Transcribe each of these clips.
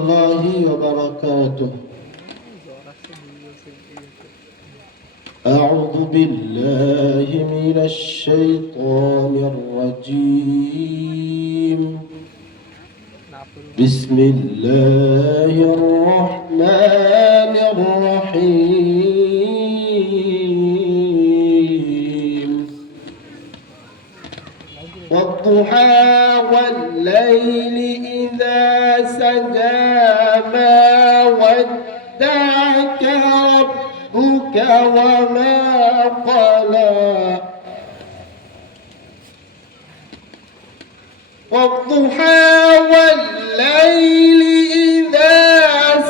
الله وبركاته. أعوذ بالله من الشيطان الرجيم. بسم الله الرحمن الرحيم. والضحى والليل إذا سجى ما ودعك ربك وما قلى. والضحى والليل إذا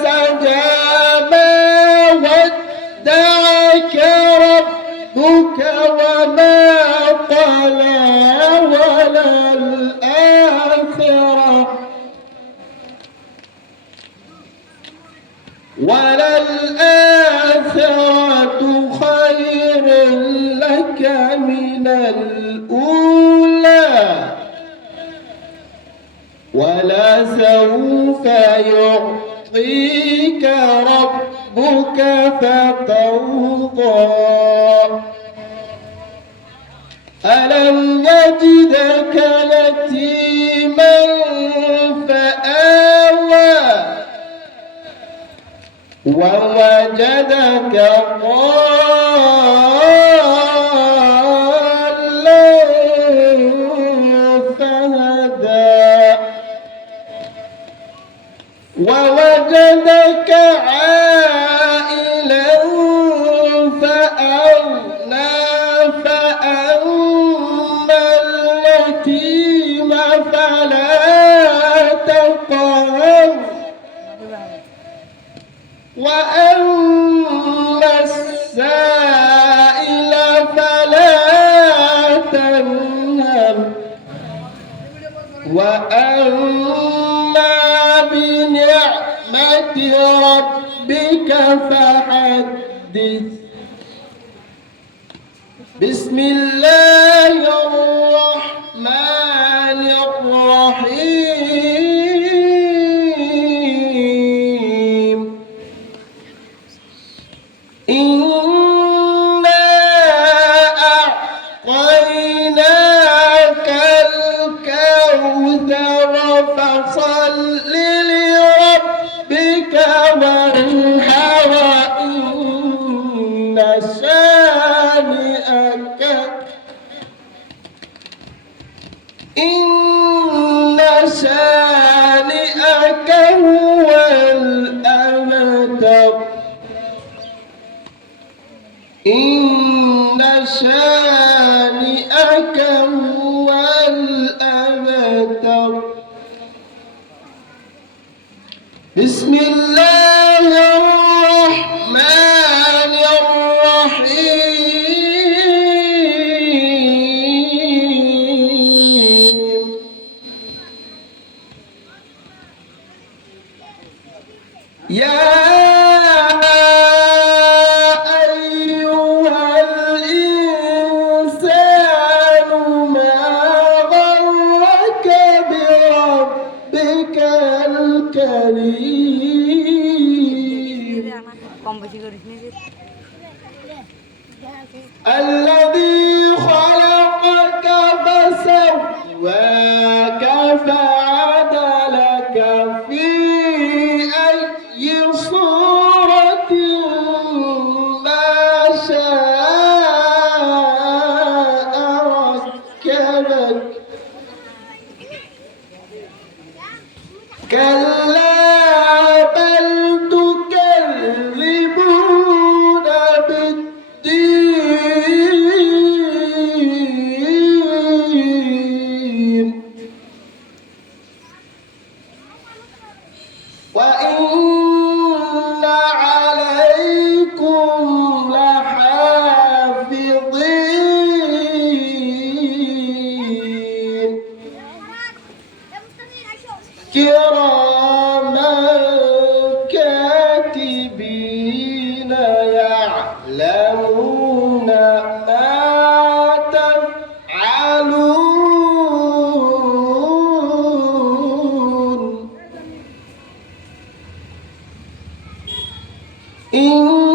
سجى ما ودعك ربك وما قلى. وللآخرة خير لك من الأولى ولسوف يعطيك ربك فترضى. ألم يجدك يتيما فآوى ووجدك ضالا فهدى ووجدك عائلا فأغنى فأما اليتيم فلا تقهر وأما السائل فلا تنهر وأما بنعمة ربك فحدث. بسم الله الرحمن الرحيم. إنا أعطيناك الكوثر فصل لربك وانحر إن شانئك هو الأبتر. إن شانئك هو الأبتر. بسم الله الرحمن الرحيم. يا الذي خلقك فسواك فعدلك في أي صورة ما شاء ركبك. كلا بل تكذبون بالدين وإن عليكم لحافظين كراما كاتبين يعلمون ما تفعلون. إن